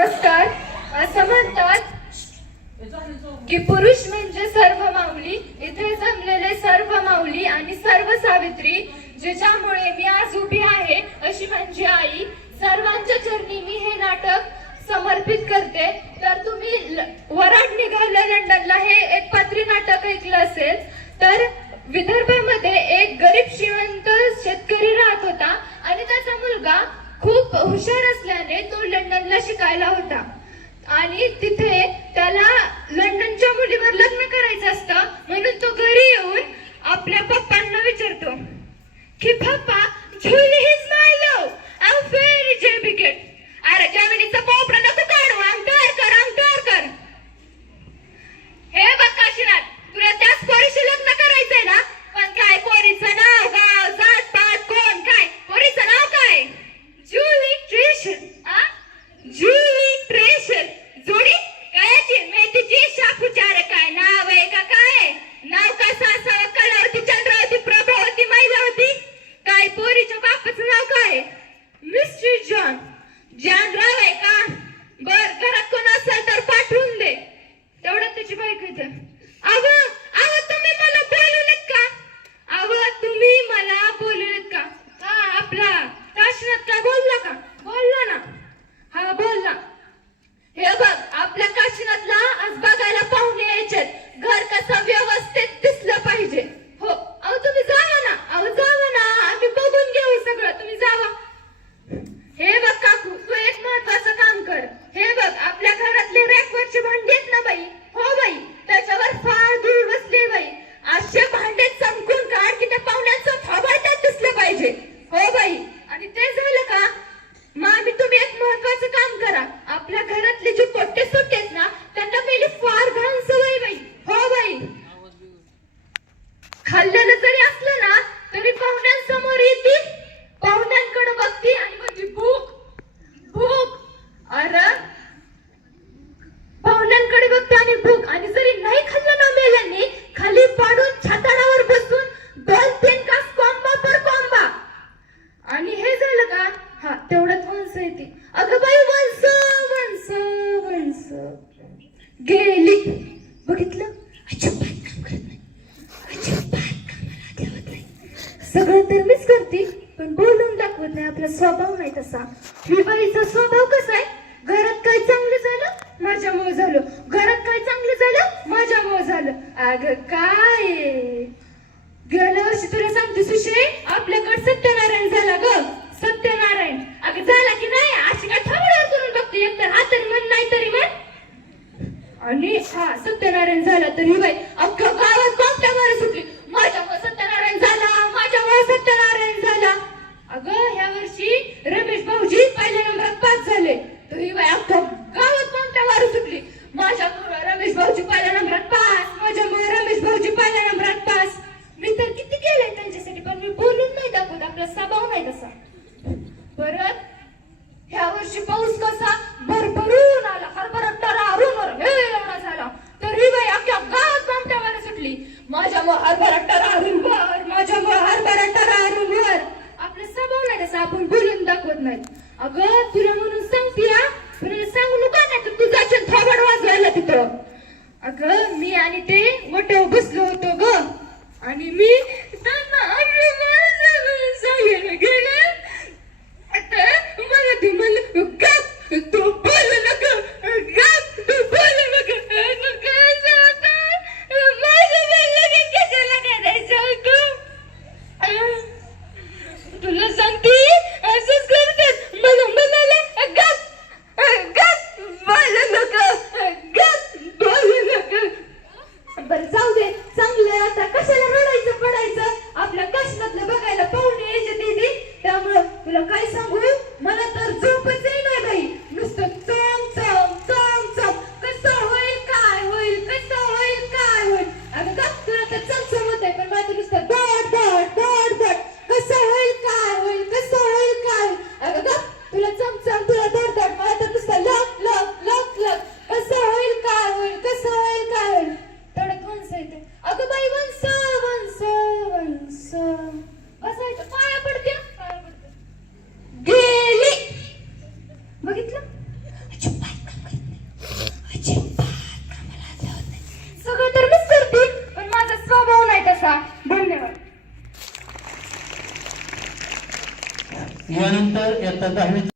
नमस्कार. असं म्हणतात की पुरुष म्हणजे सर्व माऊली. इथे जमलेले सर्व माऊली आणि सर्व सावित्री ज्याच्यामुळे मी आज उभी आहे अशी माझी आई. सर्वांच्या चरणी मी हे नाटक समर्पित करते. तर तुम्ही वराड निघालं लंडनला हे एक पात्री नाटक ऐकलं असेल. तर विदर्भ लंडनला शिकायला होता. आणि तिथे त्याला लंडनच्या मुलीवर लग्न करायचं असतं म्हणून तो घरी येऊन आपल्या पप्पांना विचारतो की पप्पा Julie is my love I am very जेबिकेट अरे जमिनीचं पोपडं नको काढू अंतर कर अंतर कर हे बघ काशीनाथ तुला त्याच पोरीशी लग्न करायचंय ना पण काय पोरीचं नाव गाव जात पात कोण काय पोरीचं नाव काय जुली ट्रेशन आ जुली ट्रेशन जोडी कायची मेथीची शापूचार काय नाव आहे का काय नाव कसं असावं कलावती चंद्रावती प्रभावती मैलावती काय पोरीच्या बापाचं नाव काय? Mister John. जॉन राव आहे का? बर घरात कोण असेल तर पाठवून दे. तेवढं त्याची बाईक येते अव अव तुम्ही मला बोलवलेत का अव तुम्ही मला बोलवलेत का हा आपला काशीनाथ का बोलला का बोलला ना हा बोलला हे बघ आपल्या काशीनाथला आज बघायला पाहुणे यायचे घर कसं व्यवस्थित दिसलं पाहिजे हो अहो तुम्ही जावा ना अहो जावा ना आम्ही बघून घेऊ सगळं तुम्ही जावा हे बघ काकू तू एक महत्वाचं काम कर हे बघ आपल्या घरातले रॅकवरचे भांडे आहेत ना बाई हो बाई त्याच्यावर फार धूळ बसले बाई असे भांडे चमकून काढ की त्या पाहुण्यांचं थोबाडतात दिसलं पाहिजे हो बाई आणि ते झालं का मग आम्ही तुम्ही एक महत्वाचं काम करा आपल्या घरातले जे पोट्टे सुट्टे आहेत ना त्यांना पहिली फार घाण सवय बाई हो बाई जरी असलं ना तरी पाहुण्यांसमोर येते. पाहुण्यांकडे बघते आणि म्हणजे भूक भूक. अरे पाहुण्यांकडे बघते आणि भूक. आणि जरी नाही खाल्लं ना मेल्याने खाली पाडून छाताड बसून दोन तीन कास कोंबा पर कोंबा आणि हे झालं का हा तेवढ्यात वंस येते अगं बाई वंस वंस वंस गेली बघितलं अजिबात काम करत नाही अजिबात कामाला ठेवत नाही सगळं तर मीच करते पण बोलून दाखवत नाही आपला स्वभाव नाही तसा. ही बाईचा स्वभाव कसा आहे? घरात काय चांगलं झालं? माझ्यामुळे झालं. घरात काय चांगलं झालं? माझ्यामुळे झालं. अगं काय? गेल्या वर्षी तुला सांगते सुशे आपल्याकडे सत्यनारायण झाला ग. सत्यनारायण. अगं झाला की नाही? अशी काय थांबड्यावर करून बघते. एक तर हा तरी म्हण नाही तरी म्हण आणि हा सत्यनारायण झाला तर ही बाई अख्ख्या गावात कोणत्या मारे सुटली माझ्यामुळे सत्यनारायण झाला माझ्यामुळे सत्यनारायण झाला अगं ह्या वर्षी रमेश भाऊजी पहिल्या नंबरात पास झाले तर ही बाई अख्ख्या गावात कोणत्या मारे सुटली माझ्यामुळे रमेश भाऊजी पहिल्या नंबरात पास माझ्यामुळे रमेश भाऊजी पहिल्या नंबरात पास मी तर किती केलंय त्यांच्यासाठी पण मी बोलून नाही दाखवत आपला स्वभाव परत ह्या वर्षी पाऊस कसा? भरभरून आला. हरभरा टरारून हे एवढा झाला. तरी बाई अख्ख्या गावात पामट्यावर सुटली. माझ्यामुळे हरभरा टरारून वर माझ्यामुळे हरभरा टरारून वर आपलं स्वभाव नाही आपण बोलून दाखवत नाही. अगं तुला म्हणून सांगते हा. पण सांगू नका नाही तर तू जाशील थोबड वाजवायला तिथं. अगं मी आणि ते मोठ्यावर बसलो होतो ग. आणि मी त्यांना यानंतर इयत्ता दहावी